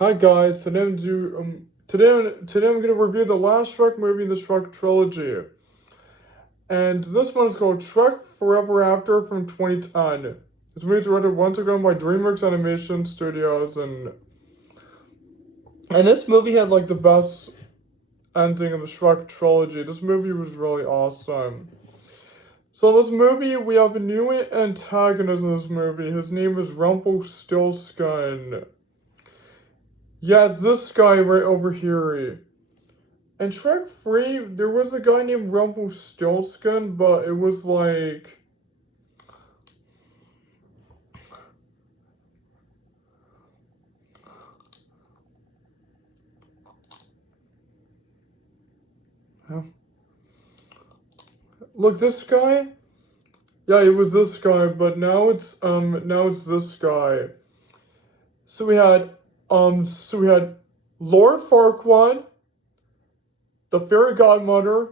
Hi guys, today I'm gonna review the last Shrek movie in the Shrek trilogy. And this one is called Shrek Forever After from 2010. This movie was directed once ago by DreamWorks Animation Studios, and this movie had like the best ending of the Shrek trilogy. This movie was really awesome. So in this movie, we have a new antagonist in this movie. His name is Rumpelstiltskin. Yeah, it's this guy right over here. In Shrek 3, there was a guy named Rumpelstiltskin, but it was like... Huh? Look, this guy? Yeah, it was this guy, but now it's this guy. So we had Lord Farquaad, the fairy godmother,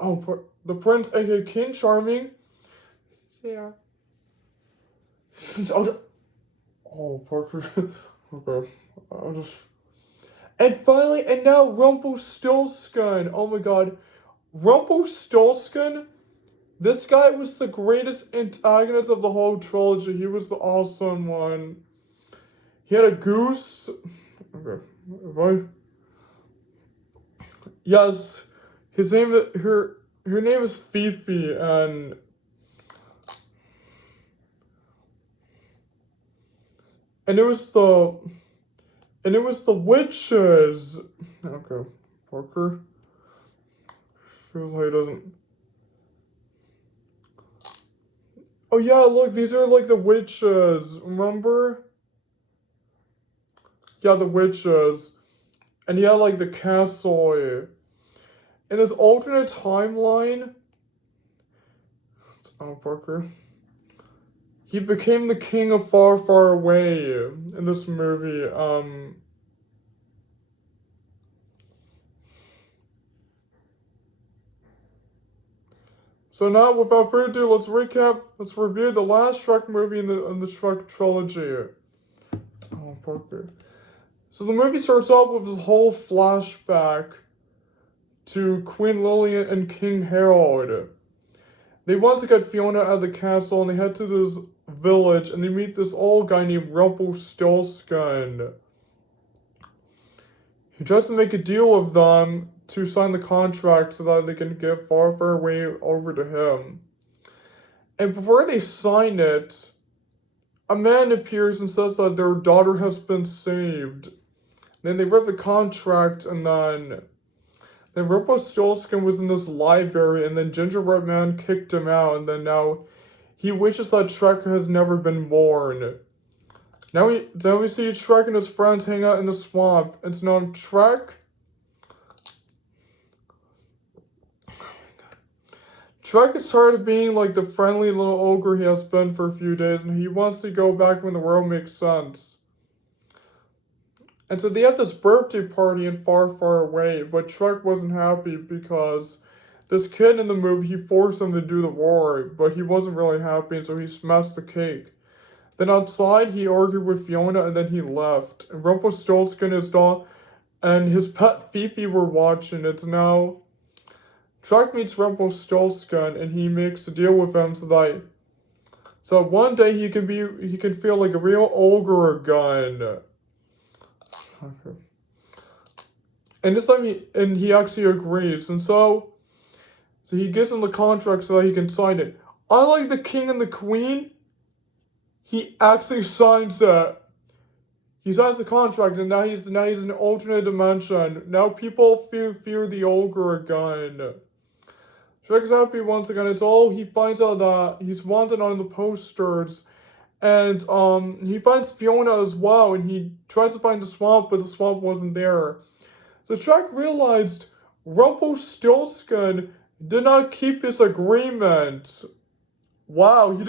the prince, aka King Charming. Yeah. Parker. Okay. I'll just. And finally, and now Rumpelstiltskin. Oh my god. Rumpelstiltskin? This guy was the greatest antagonist of the whole trilogy. He was the awesome one. He had a goose. Okay. What? Yes. Her name is Fifi, and it was the witches. Okay, Parker. Feels like he doesn't. Oh yeah, look, these are like the witches. Remember? Yeah, the witches, and he had like the castle. In this alternate timeline, Parker. He became the king of Far, Far Away in this movie. So now, without further ado, let's review the last Shrek movie in the Shrek trilogy. Parker. So the movie starts off with this whole flashback to Queen Lilian and King Harold. They want to get Fiona out of the castle, and they head to this village, and they meet this old guy named Rumpelstiltskin. He tries to make a deal with them to sign the contract so that they can get Far, Far Away over to him. And before they sign it, a man appears and says that their daughter has been saved. Then they read the contract, and then Rumpelstiltskin was in this library, and then Gingerbread Man kicked him out, and then now he wishes that Shrek has never been born. Now we see Shrek and his friends hang out in the swamp. It's now Shrek. Shrek is tired of being like the friendly little ogre he has been for a few days, and he wants to go back when the world makes sense. And so they had this birthday party in Far, Far Away, but Shrek wasn't happy because this kid in the movie, he forced him to do the roar, but he wasn't really happy, and so he smashed the cake. Then outside, he argued with Fiona, and then he left. And Rumpelstiltskin, his dog, and his pet Fifi were watching. It's now Shrek meets Rumpelstiltskin, and he makes a deal with him so one day he can feel like a real ogre again. Okay. And this time he actually agrees, and so he gives him the contract so that he can sign it. Unlike the king and the queen, he actually signs it. He signs the contract, and now he's in an alternate dimension. Now people fear the ogre again. Shrek's happy once again. He finds out that he's wanted on the posters. And he finds Fiona as well, and he tries to find the swamp, but the swamp wasn't there. So Shrek realized Rumpelstiltskin did not keep his agreement. Wow, he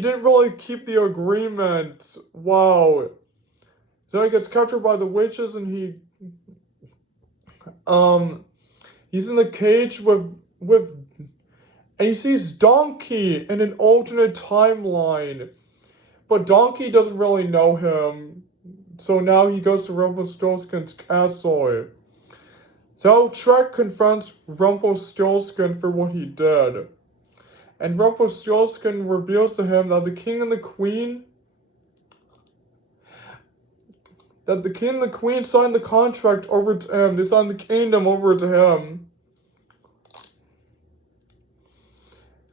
didn't really keep the agreement. Wow. So he gets captured by the witches, and he's in the cage with and he sees Donkey in an alternate timeline. But Donkey doesn't really know him, so now he goes to Rumpelstiltskin's castle. So Shrek confronts Rumpelstiltskin for what he did. And Rumpelstiltskin reveals to him that the king and the queen signed the contract over to him. They signed the kingdom over to him.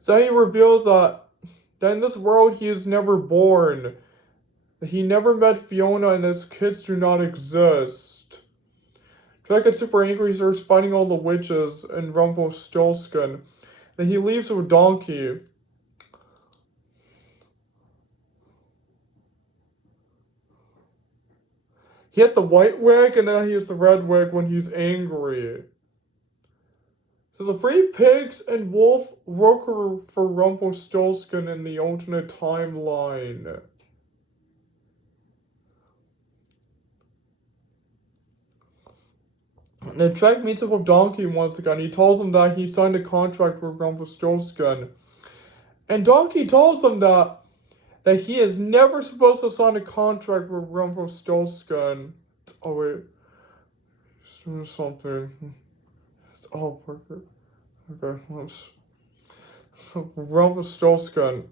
So he reveals that in this world he is never born. That he never met Fiona and his kids do not exist. Shrek gets super angry, he starts fighting all the witches and Rumpelstiltskin. Then he leaves with Donkey. He had the white wig and then he has the red wig when he's angry. So the three pigs and wolf work for Rumpelstiltskin in the alternate timeline. And Shrek meets up with Donkey once again. He tells him that he signed a contract with Rumpelstiltskin. And Donkey tells him that he is never supposed to sign a contract with Rumpelstiltskin. Oh wait. There's something. It's all perfect. Okay, let's... Rumpelstiltskin.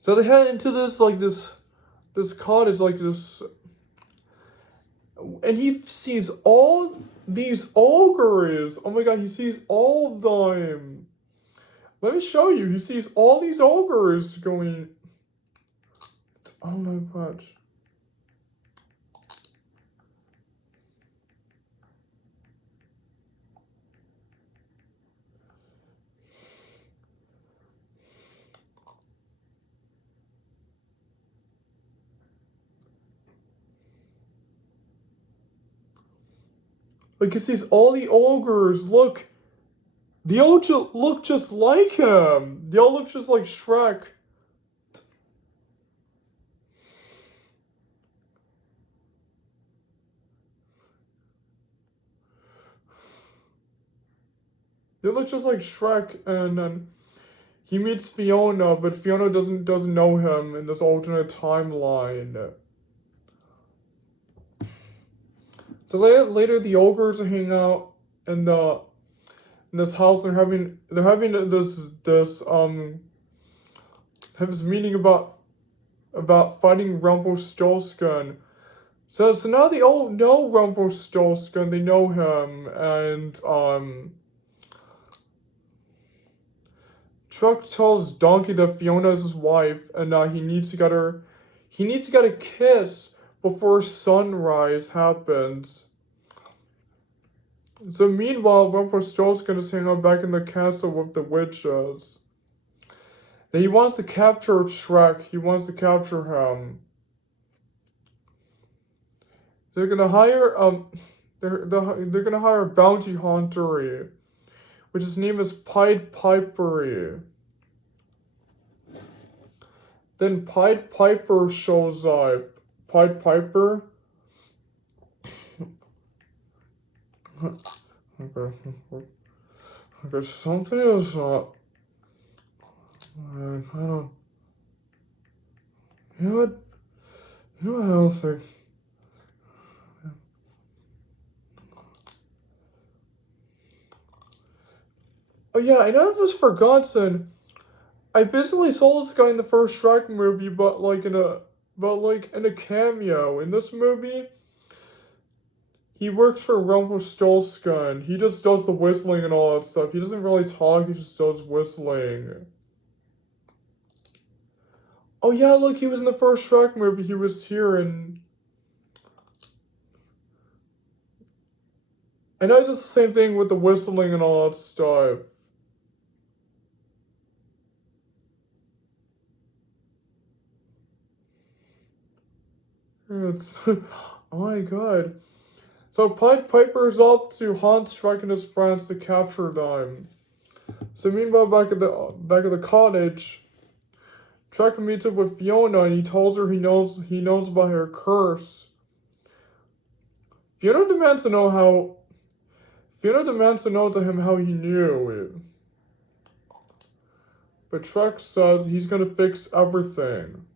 So they head into this cottage, and he sees all these ogres. Oh my god, he sees all of them. Let me show you. He sees all these ogres going. Oh my god. Like, he sees all the ogres. Look. They all look just like him. They all look just like Shrek. They look just like Shrek, and then he meets Fiona, but Fiona doesn't know him in this alternate timeline. So later the ogres hang out in this house. They're having this meeting about fighting Rumpelstiltskin. So now they all know Rumpelstiltskin. They know him, and Shrek tells Donkey that Fiona is his wife, and he needs to get her. He needs to get a kiss before sunrise happens. So meanwhile, Rumpelstiltskin is hanging out back in the castle with the witches. Then he wants to capture Shrek. He wants to capture him. They're gonna hire they're gonna hire a bounty hunter, which his name is Pied Piper. Then Pied Piper shows up. Pied Piper. Okay, something is up. I don't. You know what? I don't think. Oh yeah, I know it was forgotten. I basically saw this guy in the first Shrek movie, but in a cameo. In this movie, he works for Rumpelstiltskin. He just does the whistling and all that stuff. He doesn't really talk, he just does whistling. Oh yeah, look, he was in the first Shrek movie. He was here, and I know he does the same thing with the whistling and all that stuff. It's oh my god. So Pied Piper is off to hunt Shrek and his friends to capture them. So meanwhile, back at the cottage, Shrek meets up with Fiona and he tells her he knows about her curse. Fiona demands to know to him how he knew it. But Shrek says he's gonna fix everything.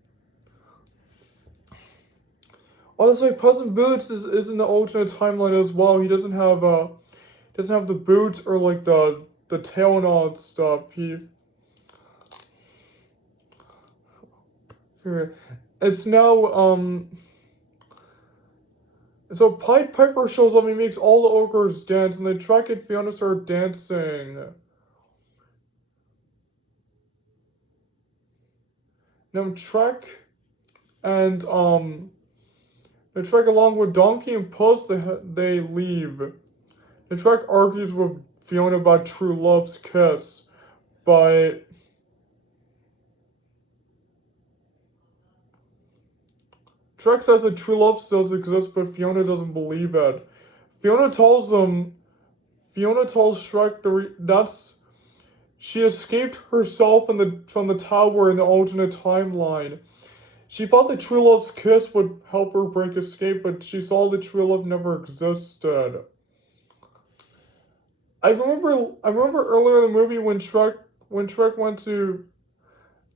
Honestly, Cousin Boots is in the alternate timeline as well. He doesn't have the boots or like the tail and all that stuff. Here. It's now so Pied Piper shows up and he makes all the ogres dance and then Shrek and Fiona start dancing. Now Shrek and along with Donkey and Puss they leave. And Shrek argues with Fiona about true love's kiss, but Shrek says that true love still exists, but Fiona doesn't believe it. Fiona tells Shrek that's she escaped herself from the tower in the alternate timeline. She thought that true love's kiss would help her break escape, but she saw that true love never existed. I remember earlier in the movie when Shrek went to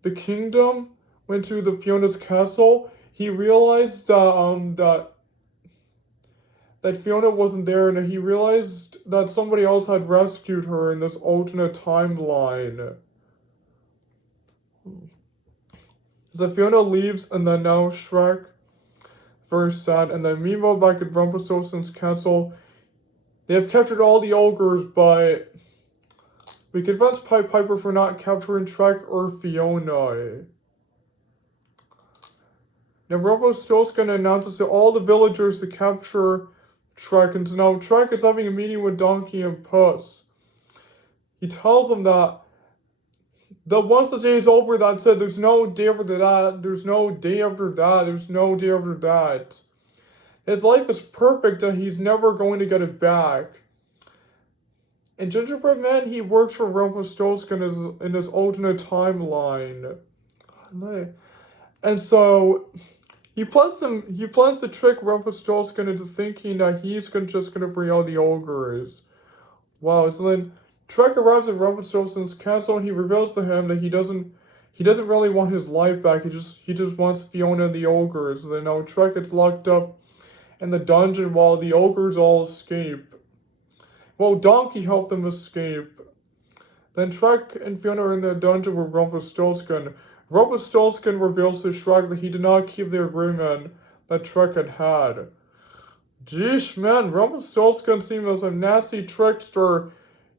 the kingdom, went to the Fiona's castle, he realized that Fiona wasn't there, and he realized that somebody else had rescued her in this alternate timeline. So Fiona leaves, and then now Shrek, very sad, and then meanwhile back at Rumpelstiltskin's castle, they have captured all the ogres, but we convince Pied Piper for not capturing Shrek or Fiona. Now Rumpelstiltskin announces to all the villagers to capture Shrek, and so now Shrek is having a meeting with Donkey and Puss. He tells them that once the day is over, that's it. There's no day after that. There's no day after that. There's no day after that. His life is perfect and he's never going to get it back. And Gingerbread Man, he works for Rumpelstiltskin in his alternate timeline. And so he plans to trick Rumpelstiltskin into thinking that he's just gonna bring out the ogres. Wow, so then Shrek arrives at Rumpelstiltskin's castle and he reveals to him that he doesn't really want his life back. He just wants Fiona and the ogres. And then now Shrek gets locked up in the dungeon while the ogres all escape. Well, Donkey helped them escape. Then Shrek and Fiona are in the dungeon with Rumpelstiltskin. Rumpelstiltskin reveals to Shrek that he did not keep the agreement that Shrek had. Jeez, man, Rumpelstiltskin seemed as a nasty trickster.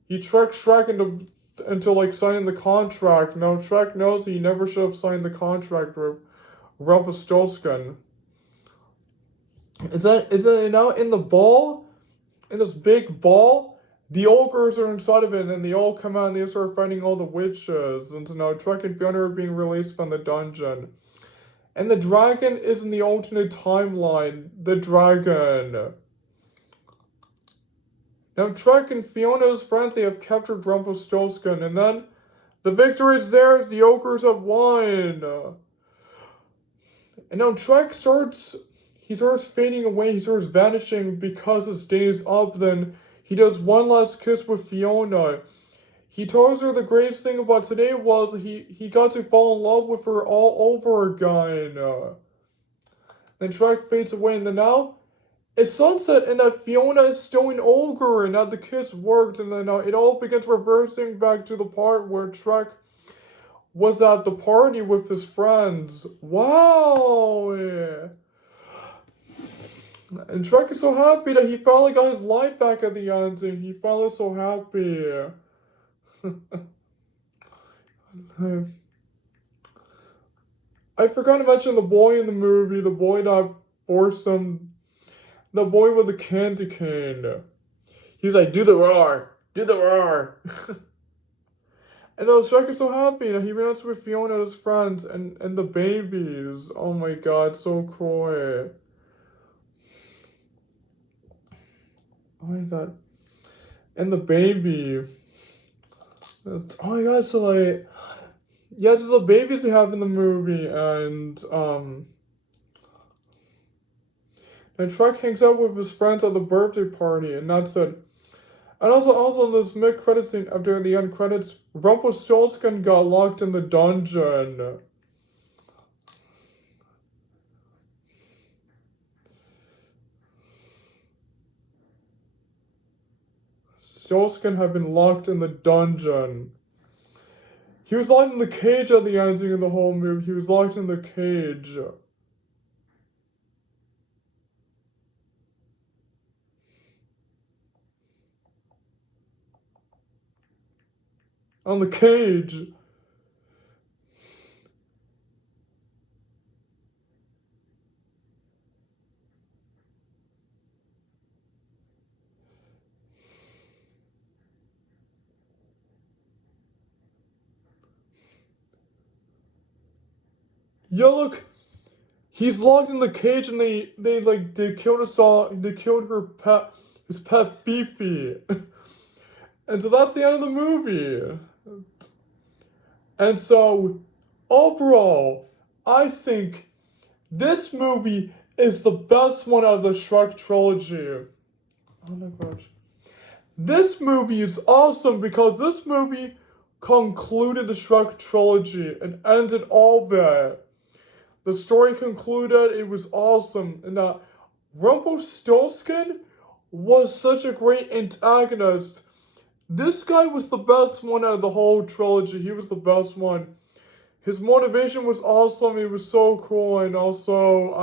He tricked Shrek into like signing the contract. Now Shrek knows he never should have signed the contract with Rumpelstiltskin. Is that now in the ball? In this big ball? The ogres are inside of it and they all come out and they start fighting all the witches. And so now Shrek and Fiona are being released from the dungeon. And the dragon is in the alternate timeline. The dragon. Now Shrek and Fiona's friends, they have captured Rumpelstiltskin. And then the victory is theirs. The ogres have won. And now Shrek starts fading away. He starts vanishing because his day is up. Then he does one last kiss with Fiona. He tells her the greatest thing about today was he got to fall in love with her all over again. Then Shrek fades away, and then now it's sunset, and that Fiona is still an ogre, and that the kiss worked, and then now it all begins reversing back to the part where Shrek was at the party with his friends. Wow! Yeah. And Shrek is so happy that he finally got his life back at the end, and he finally so happy. I forgot to mention the boy in the movie, the boy that forced him, the boy with the candy cane. He's like, do the roar, do the roar. And Shrek is so happy that he runs with Fiona and his friends and the babies. Oh my god, so cool. Oh my god. And the baby. Oh my god, so like, yeah, it's the babies they have in the movie, and Shrek hangs out with his friends at the birthday party, and that's it. And also in this mid-credit scene, after the end credits, Rumpelstiltskin got locked in the dungeon. Rumpelstiltskin had been locked in the dungeon. He was locked in the cage at the ending of the whole movie. He was locked in the cage. On the cage. Yeah, look. He's locked in the cage and they killed his dog. They killed his pet Fifi. And so that's the end of the movie. And so, overall, I think this movie is the best one out of the Shrek trilogy. Oh my gosh. This movie is awesome because this movie concluded the Shrek trilogy and ended all that. The story concluded, it was awesome. And Rumpelstiltskin was such a great antagonist. This guy was the best one out of the whole trilogy. He was the best one. His motivation was awesome. It was so cool. And also,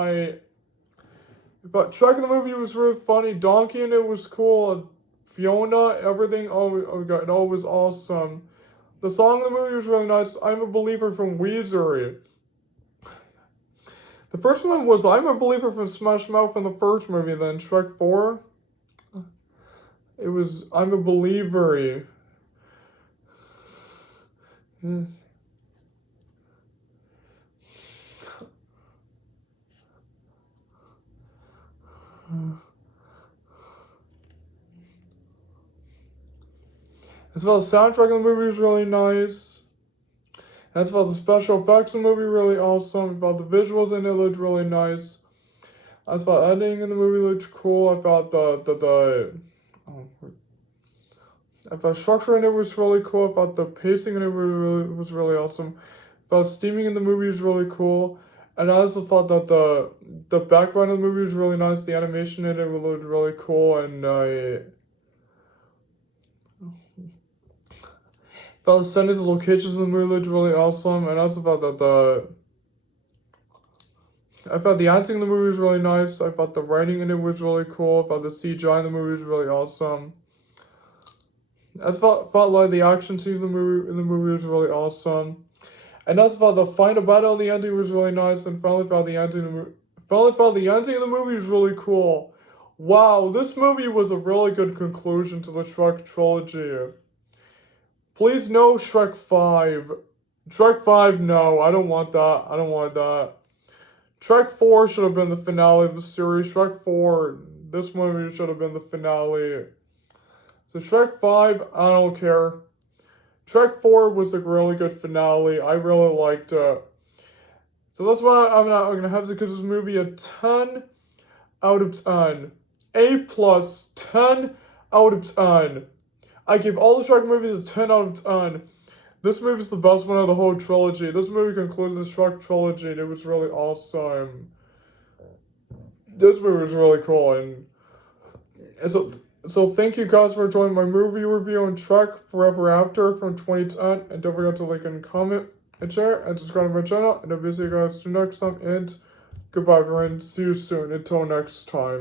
Shrek in the movie was really funny. Donkey in it was cool. Fiona, everything, oh god, it all was awesome. The song in the movie was really nice. I'm a Believer from Weezer. The first one was I'm a Believer from Smash Mouth in the first movie, then Shrek 4. It was I'm a Believer. Yes. As well, the soundtrack in the movie was really nice. As well, the special effects in the movie really awesome. I thought the visuals in it looked really nice. I thought editing in the movie looked cool. I thought I thought structure in it was really cool. I thought the pacing in it was really awesome. I thought steaming in the movie was really cool. And I also thought that the background of the movie was really nice. The animation in it looked really cool. And I thought the settings and locations in the movie looked really awesome. And I also thought that I thought the acting in the movie was really nice. I thought the writing in it was really cool. I thought the CGI in the movie was really awesome. I felt like the action scenes in the movie was really awesome. And I thought the final battle at the ending was really nice. And finally felt the ending of the movie was really cool. Wow, this movie was a really good conclusion to the Shrek trilogy. Please no Shrek 5. Shrek 5, no, I don't want that. I don't want that. Shrek 4 should have been the finale of the series. Shrek 4, this movie should have been the finale. So Shrek 5, I don't care. Shrek 4 was a really good finale. I really liked it. So that's why I'm going to have to give this movie a 10 out of 10. A plus, 10 out of 10. I gave all the Shrek movies a 10 out of 10. This movie is the best one of the whole trilogy. This movie concluded the Shrek trilogy and it was really awesome. This movie was really cool. And so thank you guys for joining my movie review on Shrek Forever After from 2010. And don't forget to like and comment and share and subscribe to my channel. And I'll see you guys next time. And goodbye everyone. See you soon. Until next time.